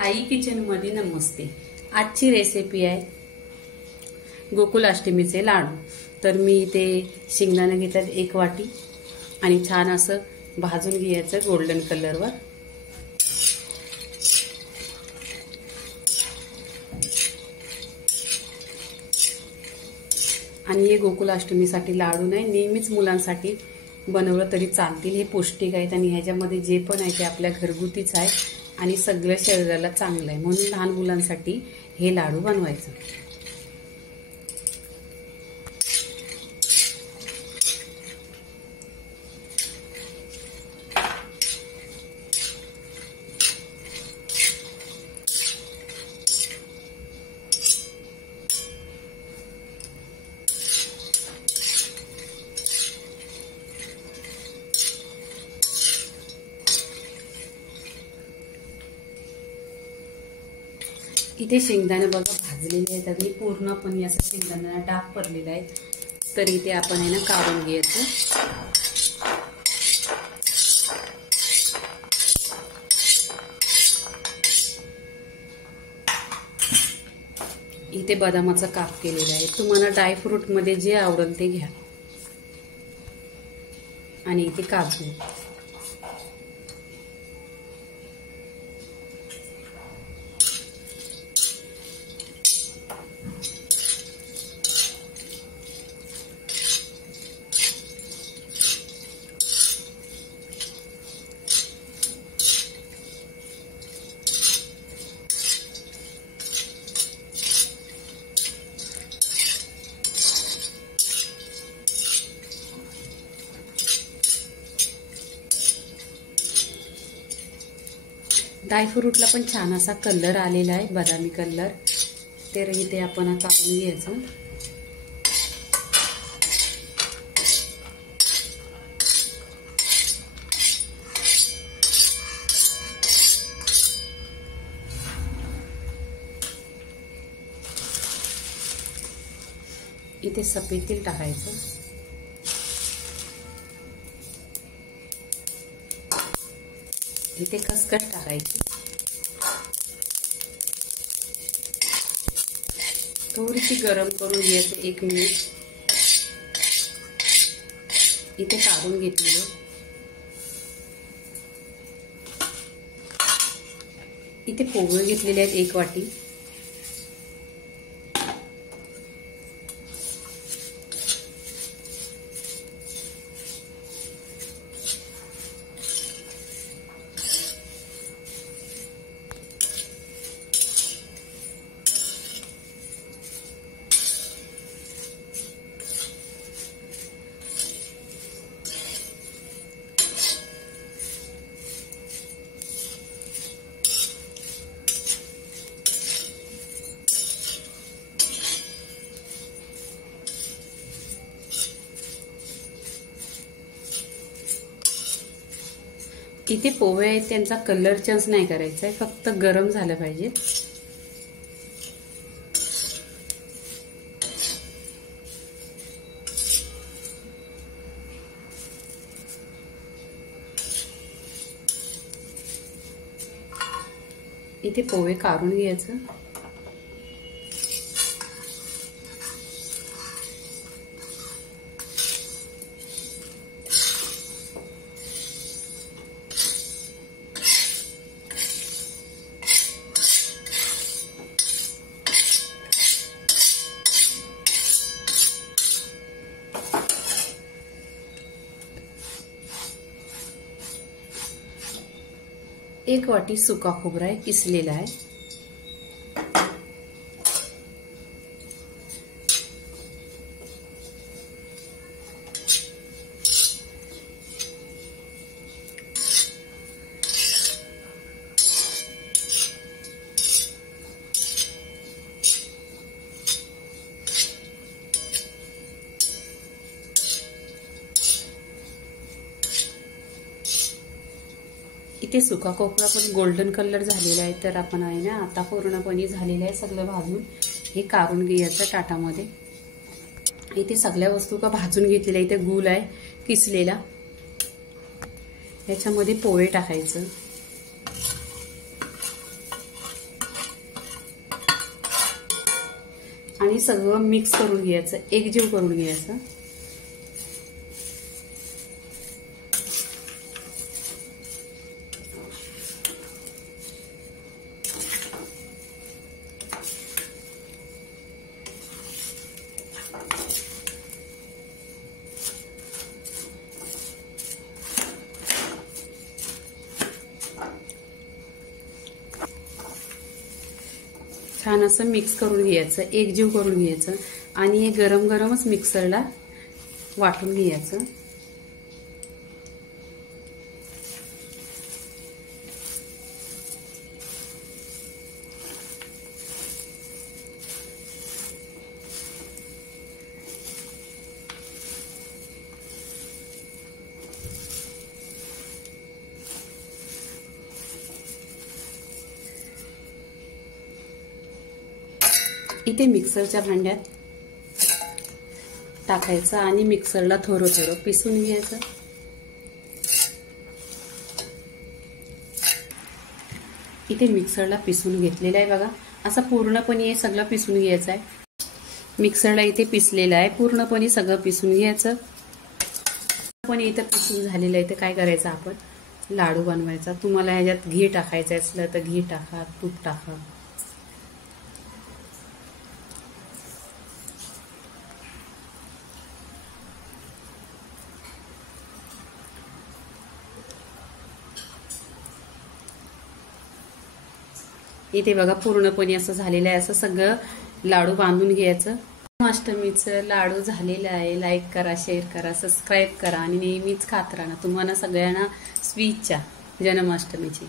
आई kitchen मध्ये नमस्ते। आजची recipe आहे गोकुळाष्टमीचे लाडू। तर मी इथे शेंगदाणे घेतल्यात 1 वाटी आणि छान असं भाजून घ्यायचं गोल्डन कलरवर। आणि हे गोकुळाष्टमीसाठी लाडू नाही, नेहमीच मुलांसाठी बनवलं तरी चालतील। हे पौष्टिक आहेत आणि ह्याच्यामध्ये जे पण आहे ते आपल्या घरगुतीच आहे आणि सगळं शरीराला चांगलं आहे, म्हणून लहान मुलांसाठी हे लाडू बनवायचं। इथे शेंगदाणे बघा भाजलेले आहेत आणि पूर्णपणे असं शेंगदाण्याला डाग पडलेला आहे। तर इथे आपण आहे ना काढून घ्यायचं। इथे बदामाचा काप केलेला आहे, तुम्हाला ड्रायफ्रूट मध्ये जे आवडेल ते घ्या। आणि इथे काजू, ड्रायफ्रूटला पण छान असा कलर आलेला आहे, बदामी कलर। तर इथे आपण काढून घ्यायचं। इथे सफेद तेल टाकायचं। इथे खसखस टाकायची, थोडीशी गरम करून घ्यायचं 1 मिनिट। इथे काढून घेतलेलं, इथे पोहे घेतलेले आहेत 1 वाटी। इथे पोहे आहेत त्यांचा कलर चेंज नाही करायचा आहे, फक्त गरम झालं पाहिजे। इथे पोहे काढून घ्यायचं। एक वाटी सुका खोबरा आहे, किसलेला आहे। इथे सुका खोबरा पण गोल्डन कलर झालेला आहे। तर आपण आहे ना आता पूर्णपणे झालेलं आहे सगळं भाजून, हे काढून घ्यायचं ताटामध्ये। इथे सगळ्या वस्तू का भाजून घेतलेल्या, इथे गूळ आहे किसलेला, याच्यामध्ये पोहे टाकायचं। आणि सगळं मिक्स करून घ्यायचं, एकजीव करून घ्यायचं. छान असं मिक्स करून घ्यायचं, एकजीव करून घ्यायचं आणि हे गरम गरमच मिक्सरला वाटून घ्यायचं. इथे मिक्सरच्या भांड्यात टाकायचं आणि मिक्सरला थोडं थोडं पिसून घ्यायचं. इथे मिक्सरला पिसून घेतलेलं आहे बघा. असं पूर्णपणे हे सगळं पिसून घ्यायचं आहे. मिक्सरला इथे पिसलेलं आहे, पूर्णपणे सगळं पिसून घ्यायचं. पण इथं पिसून झालेलं आहे. तर काय करायचं, आपण लाडू बनवायचा. तुम्हाला ह्याच्यात घी टाकायचं असलं तर घी टाका, तूप टाका. इथे बघा पूर्णपणे असं झालेलं आहे. असं सगळं लाडू बांधून घ्यायचं. जन्माष्टमीचं लाडू झालेलं आहे. लाईक करा, शेअर करा, सबस्क्राईब करा आणि नेहमीच खात राहा. तुम्हाला सगळ्यांना शुभेच्छा जन्माष्टमीची.